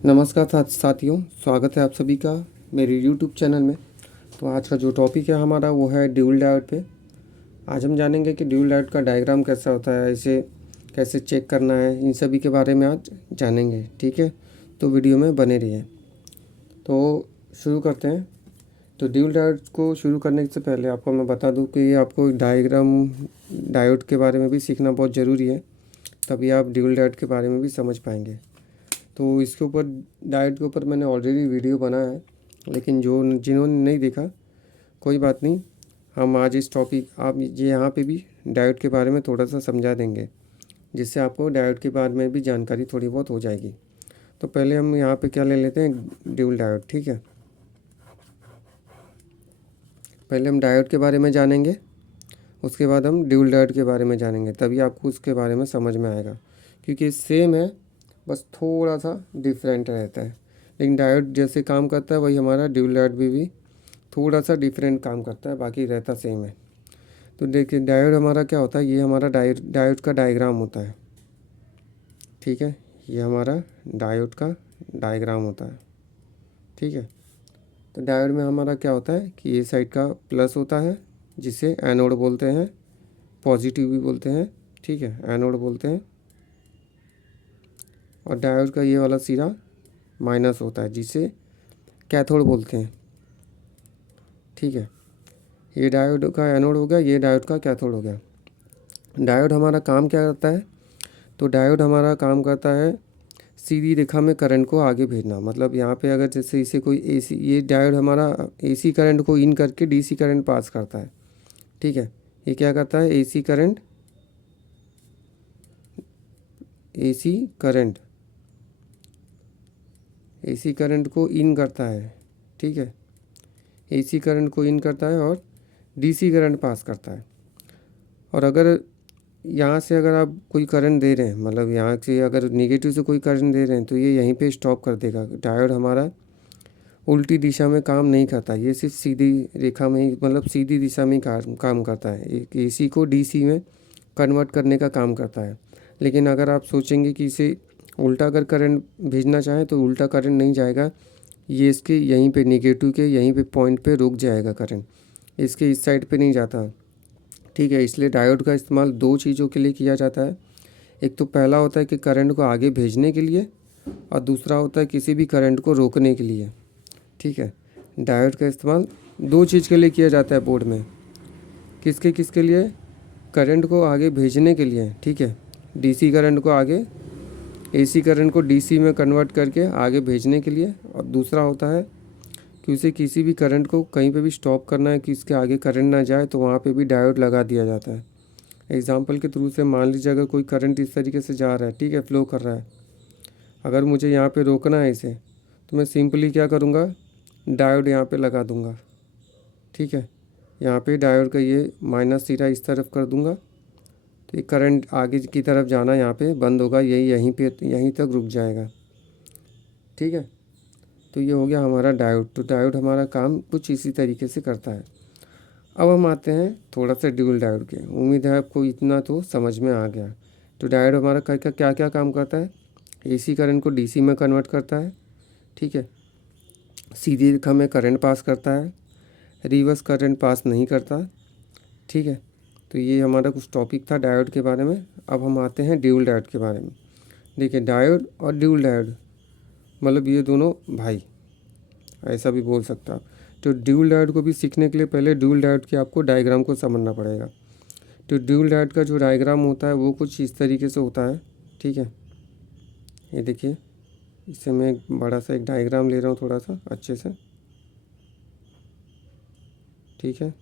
नमस्कार साथियों, स्वागत है आप सभी का मेरे YouTube चैनल में। तो आज का जो टॉपिक है हमारा वो है ड्यूल डायोड पे। आज हम जानेंगे कि ड्यूल डायोड का डायग्राम कैसा होता है, इसे कैसे चेक करना है, इन सभी के बारे में आज जानेंगे। ठीक है, तो वीडियो में बने रहिए। तो शुरू करते हैं। तो ड्यूल डायोड को शुरू करने से पहले आपको मैं बता दूँ कि आपको डायोड के बारे में भी सीखना बहुत ज़रूरी है, तभी आप ड्यूल डायोड के बारे में भी समझ पाएंगे। तो इसके ऊपर डायोड के ऊपर मैंने ऑलरेडी वीडियो बनाया है, लेकिन जिन्होंने नहीं देखा कोई बात नहीं, हम आज इस टॉपिक आप ये यहाँ पे भी डायोड के बारे में थोड़ा सा समझा देंगे, जिससे आपको डायोड के बारे में भी जानकारी थोड़ी बहुत हो जाएगी। तो पहले हम यहाँ पे क्या ले लेते हैं, ड्यूल डायोड। ठीक है, पहले हम डायोड के बारे में जानेंगे, उसके बाद हम ड्यूल डायोड के बारे में जानेंगे, तभी आपको उसके बारे में समझ में आएगा। क्योंकि सेम है, बस थोड़ा सा डिफरेंट रहता है, लेकिन डायोड जैसे काम करता है वही हमारा ड्यूल डायोड भी थोड़ा सा डिफरेंट काम करता है, बाकी रहता सेम है। तो देखिए डायोड हमारा क्या होता है, ये हमारा डायोड का डायग्राम होता है। ठीक है, ये हमारा डायोड का डायग्राम होता है। ठीक है, तो डायोड में हमारा क्या होता है कि ये साइड का प्लस होता है, जिसे एनोड बोलते हैं, पॉजिटिव भी बोलते हैं। ठीक है, एनोड बोलते हैं। और डायोड का ये वाला सिरा माइनस होता है, जिसे कैथोड बोलते हैं। ठीक है, ये डायोड का एनोड हो गया, ये डायोड का कैथोड हो गया। डायोड हमारा काम क्या करता है, तो डायोड हमारा काम करता है सीधी रेखा में करंट को आगे भेजना। मतलब यहाँ पे अगर जैसे इसे कोई एसी, ये डायोड हमारा एसी करंट को इन करके डीसी करंट पास करता है। ठीक है, ये क्या करता है, एसी करंट एसी करंट को इन करता है। ठीक है, एसी करंट को इन करता है और डीसी करंट पास करता है। और अगर यहाँ से अगर आप कोई करंट दे रहे हैं, मतलब यहाँ से अगर नेगेटिव से कोई करंट दे रहे हैं, तो ये यहीं पे स्टॉप कर देगा। डायोड हमारा उल्टी दिशा में काम नहीं करता, ये सिर्फ सीधी रेखा में ही, मतलब सीधी दिशा में ही काम करता है। एक एसी को डीसी में कन्वर्ट करने का काम करता है। लेकिन अगर आप सोचेंगे कि इसे उल्टा अगर करंट भेजना चाहें, तो उल्टा करंट नहीं जाएगा, ये इसके यहीं पे नेगेटिव के यहीं पे पॉइंट पे रुक जाएगा करंट, इसके इस साइड पे नहीं जाता। ठीक है, इसलिए डायोड का इस्तेमाल दो चीज़ों के लिए किया जाता है। एक तो पहला होता है कि करंट को आगे भेजने के लिए, और दूसरा होता है किसी भी करंट को रोकने के लिए। ठीक है, डायोड का इस्तेमाल दो चीज़ के लिए किया जाता है बोर्ड में। किसके किसके लिए, करंट को आगे भेजने के लिए। ठीक है, डीसी करंट को आगे, एसी करंट को डीसी में कन्वर्ट करके आगे भेजने के लिए। और दूसरा होता है कि उसे किसी भी करंट को कहीं पे भी स्टॉप करना है कि इसके आगे करंट ना जाए, तो वहाँ पे भी डायोड लगा दिया जाता है। एग्जाम्पल के थ्रू से मान लीजिए अगर कोई करंट इस तरीके से जा रहा है, ठीक है, फ्लो कर रहा है, अगर मुझे यहाँ पे रोकना है इसे, तो मैं सिंपली क्या करूँगा, डायोड यहाँ पे लगा दूँगा। ठीक है, यहाँ पे डायोड का ये माइनस सिरा इस तरफ कर दूँगा, तो ये करंट आगे की तरफ जाना यहाँ पे बंद होगा, यहीं तक रुक जाएगा। ठीक है, तो ये हो गया हमारा डायोड। तो डायोड हमारा काम कुछ इसी तरीके से करता है। अब हम आते हैं थोड़ा सा ड्यूल डायोड के। उम्मीद है आपको इतना तो समझ में आ गया। तो डायोड हमारा क्या क्या काम करता है, एसी करंट को डीसी में कन्वर्ट करता है। ठीक है, सीधी रेखा में करंट पास करता है, रिवर्स करंट पास नहीं करता। ठीक है, तो ये हमारा कुछ टॉपिक था डायोड के बारे में। अब हम आते हैं ड्यूल डायोड के बारे में। देखिए डायोड और ड्यूल डायोड मतलब ये दोनों भाई, ऐसा भी बोल सकता आप। तो ड्यूल डायोड को भी सीखने के लिए पहले ड्यूल डायोड के आपको डायग्राम को समझना पड़ेगा। तो ड्यूल डायोड का जो डायग्राम होता है वो कुछ इस तरीके से होता है। ठीक है, ये देखिए, इससे मैं एक बड़ा सा एक डायग्राम ले रहा हूँ थोड़ा सा अच्छे से। ठीक है,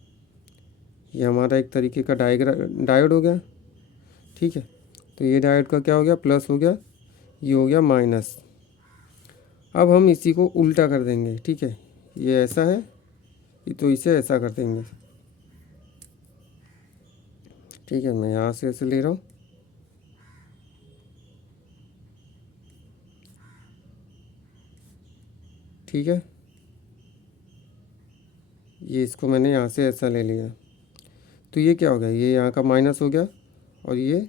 ये हमारा एक तरीके का डायोड हो गया। ठीक है, तो ये डायोड का क्या हो गया, प्लस हो गया, ये हो गया माइनस। अब हम इसी को उल्टा कर देंगे। ठीक है, ये ऐसा है, तो इसे ऐसा कर देंगे। ठीक है, मैं यहाँ से ऐसे ले रहा हूँ। ठीक है, ये इसको मैंने यहाँ से ऐसा ले लिया। तो ये क्या हो गया, ये यहाँ का माइनस हो गया और ये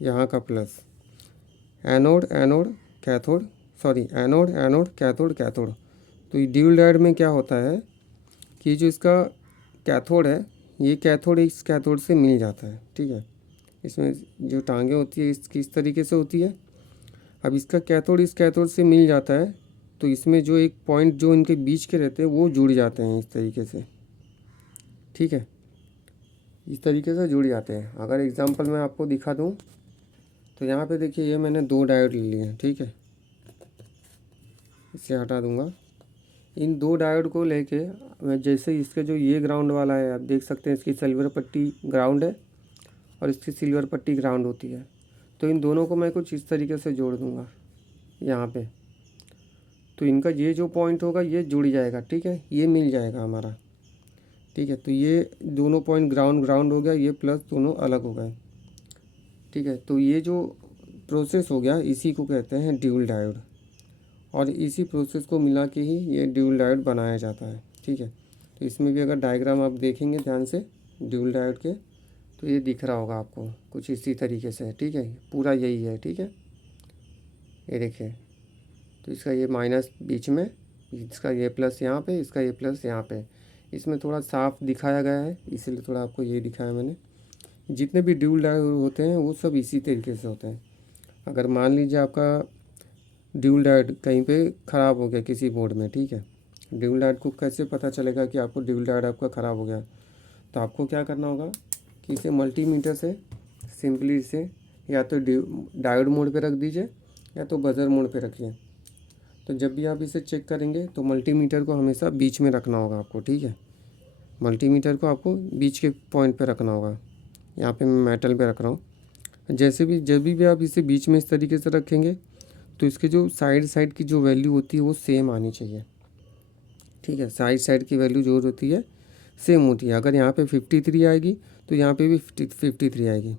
यहाँ का plus. Anode anode cathode sorry anode anode cathode cathode. तो ये ड्यूल डायोड में क्या होता है कि जो इसका कैथोड है, ये कैथोड इस कैथोड से मिल जाता है, ठीक है। इसमें जो टांगें होती है इसकी इस तरीके से होती है। अब इसका कैथोड इस कैथोड से मिल जाता है, तो इसमें जो एक पॉइंट जो इनके बीच के रहते हैं वो जुड़ जाते हैं इस तरीके से, ठीक है। इस तरीके से जुड़ जाते हैं। अगर एग्जांपल मैं आपको दिखा दूं तो यहाँ पे देखिए, ये मैंने 2 डायोड ले लिए हैं, ठीक है। इसे हटा दूंगा। इन 2 डायोड को लेके मैं जैसे इसके जो ये ग्राउंड वाला है, आप देख सकते हैं इसकी सिल्वर पट्टी ग्राउंड है और इसकी सिल्वर पट्टी ग्राउंड होती है। तो इन दोनों को मैं कुछ इस तरीके से जोड़ दूंगा यहाँ पे। तो इनका ये जो पॉइंट होगा ये जुड़ जाएगा, ठीक है, ये मिल जाएगा हमारा, ठीक है। तो ये दोनों पॉइंट ग्राउंड ग्राउंड हो गया, ये प्लस दोनों अलग हो गए, ठीक है। तो ये जो प्रोसेस हो गया इसी को कहते हैं ड्यूल डायोड, और इसी प्रोसेस को मिला के ही ये ड्यूल डायोड बनाया जाता है, ठीक है। तो इसमें भी अगर डायग्राम आप देखेंगे ध्यान से ड्यूल डायोड के, तो ये दिख रहा होगा आपको कुछ इसी तरीके से, ठीक है। पूरा यही है, ठीक है। ये देखिए, तो इसका ये माइनस बीच में, इसका ये प्लस यहाँ पे, इसका ये प्लस यहाँ पे। इसमें थोड़ा साफ दिखाया गया है इसीलिए थोड़ा आपको ये दिखाया मैंने। जितने भी ड्यूल डायोड होते हैं वो सब इसी तरीके से होते हैं। अगर मान लीजिए आपका ड्यूल डायोड कहीं पे ख़राब हो गया किसी बोर्ड में, ठीक है। ड्यूल डायोड को कैसे पता चलेगा कि आपको ड्यूल डायोड आपका ख़राब हो गया? तो आपको क्या करना होगा कि इसे मल्टीमीटर से सिंपली इसे या तो डायोड मोड पे रख दीजिए या तो बजर मोड पे रखिए। तो जब भी आप इसे चेक करेंगे तो मल्टीमीटर को हमेशा बीच में रखना होगा आपको, ठीक है। मल्टीमीटर को आपको बीच के पॉइंट पे रखना होगा। यहाँ पे मैं मेटल पे रख रहा हूँ। जैसे भी जब भी आप इसे बीच में इस तरीके से रखेंगे तो इसके जो साइड की जो वैल्यू होती है वो सेम आनी चाहिए, ठीक है। साइड की वैल्यू जो होती है सेम होती है। अगर यहाँ पे 53 आएगी तो यहाँ पे भी 53 आएगी।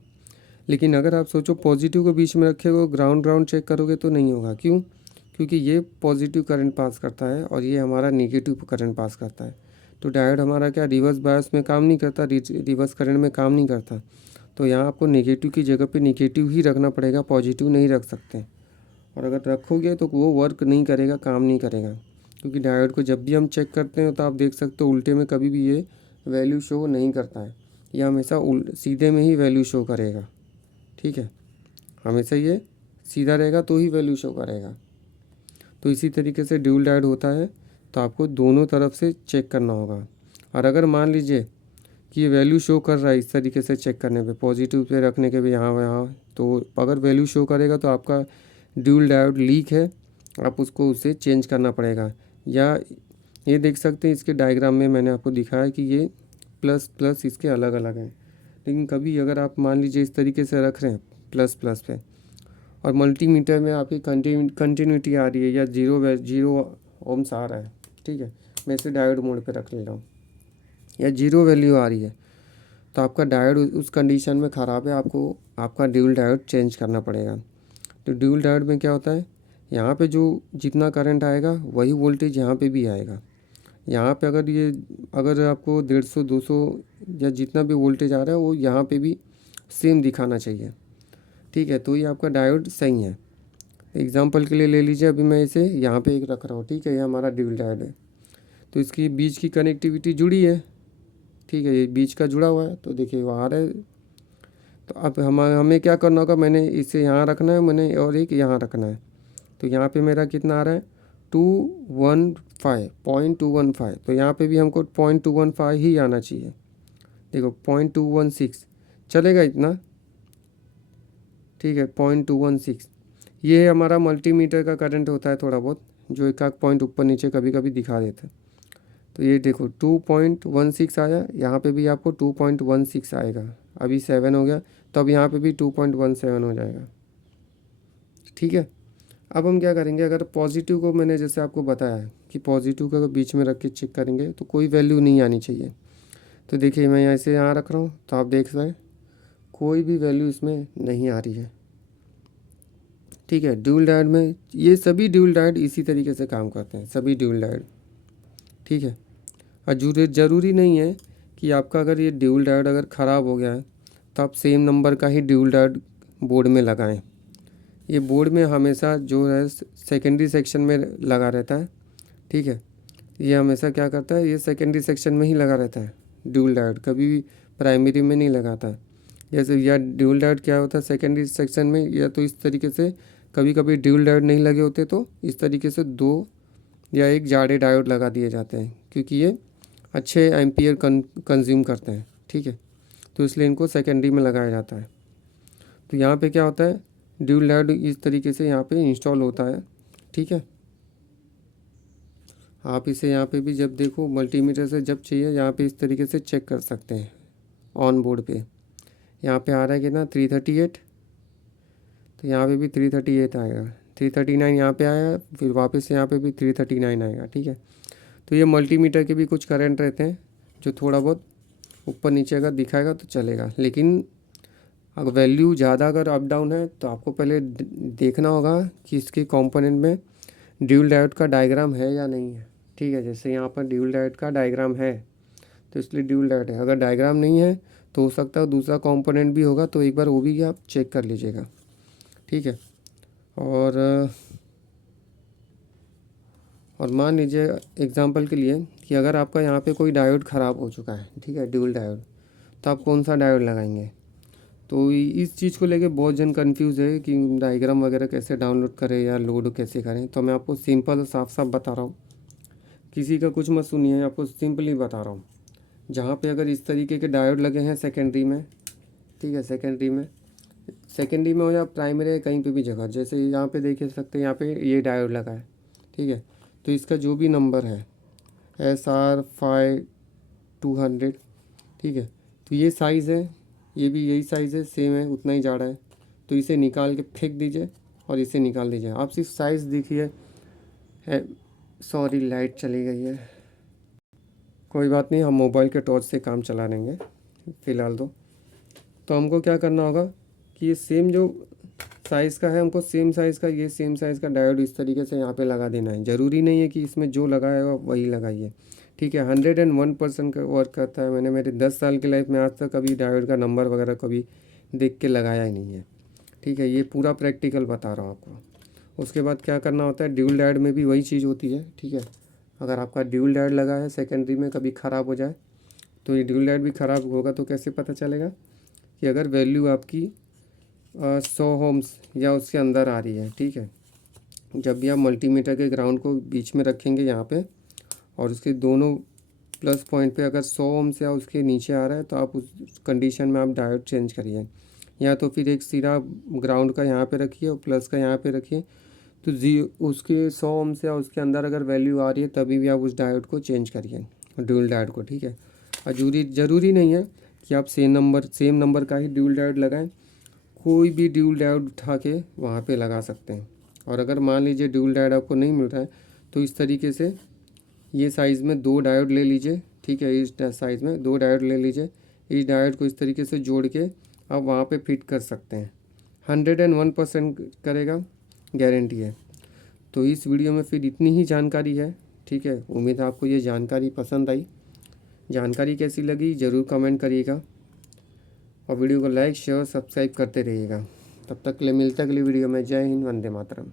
लेकिन अगर आप सोचो पॉजिटिव को बीच में रखेगा, ग्राउंड ग्राउंड चेक करोगे तो नहीं होगा। क्यों? क्योंकि ये पॉजिटिव करंट पास करता है और ये हमारा नेगेटिव करंट पास करता है। तो डायोड हमारा क्या रिवर्स बायस में काम नहीं करता, रिवर्स करंट में काम नहीं करता। तो यहाँ आपको नेगेटिव की जगह पे नेगेटिव ही रखना पड़ेगा, पॉजिटिव नहीं रख सकते। और अगर रखोगे तो वो वर्क नहीं करेगा, काम नहीं करेगा। क्योंकि डायोड को जब भी हम चेक करते हैं तो आप देख सकते हो उल्टे में कभी भी ये वैल्यू शो नहीं करता है। ये हमेशा सीधे में ही वैल्यू शो करेगा, ठीक है। हमेशा ये सीधा रहेगा तो ही वैल्यू शो करेगा। तो इसी तरीके से ड्यूल डायोड होता है। तो आपको दोनों तरफ से चेक करना होगा। और अगर मान लीजिए कि ये वैल्यू शो कर रहा है इस तरीके से चेक करने पे, पॉजिटिव पे रखने के भी यहाँ, तो अगर वैल्यू शो करेगा तो आपका ड्यूल डायोड लीक है, आप उसको उससे चेंज करना पड़ेगा। या ये देख सकते हैं इसके डायग्राम में मैंने आपको दिखाया कि ये प्लस प्लस इसके अलग अलग हैं। लेकिन कभी अगर आप मान लीजिए इस तरीके से रख रहे हैं प्लस प्लस पे और मल्टीमीटर में आपकी कंटिन्यूटी आ रही है या जीरो ओम्स आ रहा है, ठीक है, मैं इसे डायोड मोड पे रख ले रहा हूँ, या जीरो वैल्यू आ रही है, तो आपका डायोड उस कंडीशन में ख़राब है, आपको आपका ड्यूल डायोड चेंज करना पड़ेगा। तो ड्यूल डायोड में क्या होता है, यहाँ पे जो जितना करंट आएगा वही वोल्टेज यहाँ पे भी आएगा। यहाँ पे अगर आपको 150 200 या जितना भी वोल्टेज आ रहा है वो यहाँ पे भी सेम दिखाना चाहिए, ठीक है। तो ये आपका डायोड सही है। एग्जांपल के लिए ले लीजिए, अभी मैं इसे यहाँ पे एक रख रहा हूँ, ठीक है। ये हमारा ड्यूल डायोड है, तो इसकी बीच की कनेक्टिविटी जुड़ी है, ठीक है। ये बीच का जुड़ा हुआ है, तो देखिए वो आ रहा है। तो अब हमें क्या करना होगा, मैंने इसे यहाँ रखना है, मैंने और एक यहाँ रखना है। तो यहाँ पे मेरा कितना आ रहा है 215.215। तो यहाँ पे भी हमको 0.215 ही आना चाहिए। देखो 0.216 चलेगा इतना, ठीक है। 0.216 ये है हमारा मल्टीमीटर का करंट होता है, थोड़ा बहुत जो एक आध पॉइंट ऊपर नीचे कभी कभी दिखा देता है। तो ये देखो 2.16 आया, यहाँ पे भी आपको 2.16 आएगा। अभी 7 हो गया, तो अब यहाँ पे भी 2.17 हो जाएगा, ठीक है। अब हम क्या करेंगे, अगर पॉजिटिव को मैंने जैसे आपको बताया कि पॉजिटिव को अगर बीच में रख के चेक करेंगे तो कोई वैल्यू नहीं आनी चाहिए। तो देखिए मैं यहाँ से यहाँ रख रहा हूँ, तो आप देख रहे हैं कोई भी वैल्यू इसमें नहीं आ रही है, ठीक है। ड्यूल डायोड में ये सभी ड्यूल डायोड इसी तरीके से काम करते हैं, सभी ड्यूल डायोड, ठीक है। और ज़रूरी नहीं है कि आपका अगर ये ड्यूल डायोड अगर ख़राब हो गया है तो आप सेम नंबर का ही ड्यूल डायोड बोर्ड में लगाएं। ये बोर्ड में हमेशा जो है सेकेंडरी सेक्शन में लगा रहता है, ठीक है। ये हमेशा क्या करता है, ये सेकेंडरी सेक्शन में ही लगा रहता है ड्यूल डायोड, कभी भी प्राइमरी में नहीं लगाता है। जैसे या ड्यूल डायोड क्या होता है सेकेंडरी सेक्शन में, या तो इस तरीके से कभी कभी ड्यूल डायोड नहीं लगे होते तो इस तरीके से 2 या 1 जाड़े डायोड लगा दिए जाते हैं, क्योंकि ये अच्छे एम्पियर कंज्यूम करते हैं, ठीक है। तो इसलिए इनको सेकेंडरी में लगाया जाता है। तो यहाँ पे क्या होता है, ड्यूल डायोड इस तरीके से यहाँ पे इंस्टॉल होता है, ठीक है। आप इसे यहाँ पे भी जब देखो मल्टीमीटर से जब चाहिए यहाँ पे इस तरीके से चेक कर सकते हैं ऑन बोर्ड पे। यहाँ पे आ रहा है कितना 338, तो यहाँ पे भी 338 आएगा, 339 यहाँ पे आया, फिर वापस यहाँ पे भी 339 आएगा, ठीक है। तो ये मल्टीमीटर के भी कुछ करंट रहते हैं जो थोड़ा बहुत ऊपर नीचे अगर दिखाएगा तो चलेगा, लेकिन अगर वैल्यू ज़्यादा अगर अप डाउन है तो आपको पहले देखना होगा कि इसके कंपोनेंट में ड्यूल डायोड का डायग्राम है या नहीं है, ठीक है। जैसे यहाँ पर ड्यूल डायोड का डायग्राम है तो इसलिए ड्यूल डायोड है, अगर डायग्राम नहीं है तो हो सकता है दूसरा कंपोनेंट भी होगा, तो एक बार वो भी आप चेक कर लीजिएगा, ठीक है। और मान लीजिए एग्जांपल के लिए कि अगर आपका यहाँ पे कोई डायोड ख़राब हो चुका है, ठीक है, ड्यूल डायोड, तो आप कौन सा डायोड लगाएंगे। तो इस चीज़ को लेके बहुत जन कंफ्यूज है कि डायग्राम वगैरह कैसे डाउनलोड करें या लोड कैसे करें। तो मैं आपको सिंपल साफ साफ बता रहा हूँ, किसी का कुछ मत सुनिए, आपको सिंपली बता रहा हूँ। जहाँ पे अगर इस तरीके के डायोड लगे हैं सेकेंडरी में, ठीक है, सेकेंडरी में हो या प्राइमरी कहीं पे भी जगह, जैसे यहाँ पे देख सकते हैं यहाँ पे ये डायोड लगा है, ठीक है। तो इसका जो भी नंबर है SR5200, ठीक है, तो ये साइज़ है, ये भी यही साइज़ है, सेम है, उतना ही जाड़ा है। तो इसे निकाल के फेंक दीजिए और इसे निकाल दीजिए। आप सिर्फ साइज़ देखिए है। सॉरी लाइट चली गई है, कोई बात नहीं, हम मोबाइल के टॉर्च से काम चला लेंगे फ़िलहाल। तो हमको क्या करना होगा कि ये सेम जो साइज़ का है, हमको सेम साइज़ का, ये सेम साइज़ का डायोड इस तरीके से यहाँ पे लगा देना है। ज़रूरी नहीं है कि इसमें जो लगाया हो वही लगाइए, ठीक है। 101% का वर्क करता है। मैंने मेरे 10 साल की लाइफ में आज तक कभी डायोड का नंबर वगैरह कभी देख के लगाया ही नहीं है, ठीक है। ये पूरा प्रैक्टिकल बता रहा हूँ आपको। उसके बाद क्या करना होता है, ड्यूल डायोड में भी वही चीज़ होती है, ठीक है। अगर आपका ड्यूल डायोड लगा है सेकेंडरी में कभी ख़राब हो जाए तो ये ड्यूल डायोड भी ख़राब होगा। तो कैसे पता चलेगा कि अगर वैल्यू आपकी 100 ओम्स या उसके अंदर आ रही है, ठीक है। जब भी आप मल्टीमीटर के ग्राउंड को बीच में रखेंगे यहाँ पे और उसके दोनों प्लस पॉइंट पे अगर 100 ओम्स या उसके नीचे आ रहा है तो आप उस कंडीशन में आप डायोड चेंज करिए, या तो फिर एक सिरा ग्राउंड का यहाँ पे रखिए और प्लस का यहाँ पे रखिए। तो उसके 100 ओम्स या उसके अंदर अगर वैल्यू आ रही है तभी भी आप उस डायोड को चेंज करिए, ड्यूल डायोड को, ठीक है। और ज़रूरी नहीं है कि आप सेम नंबर का ही ड्यूल डायोड लगाएं, कोई भी ड्यूल डायोड उठा के वहाँ पे लगा सकते हैं। और अगर मान लीजिए ड्यूल डायोड आपको नहीं मिल रहा है तो इस तरीके से ये साइज़ में 2 डायोड ले लीजिए, ठीक है। इस साइज़ में 2 डायोड ले लीजिए, इस डायोड को इस तरीके से जोड़ के आप वहाँ पे फिट कर सकते हैं। 101% करेगा, गारंटी है। तो इस वीडियो में फिर इतनी ही जानकारी है, ठीक है। उम्मीद है आपको ये जानकारी पसंद आई। जानकारी कैसी लगी ज़रूर कमेंट करिएगा और वीडियो को लाइक शेयर सब्सक्राइब करते रहिएगा। तब तक के लिए मिलते अगली वीडियो में। जय हिंद, वंदे मातरम।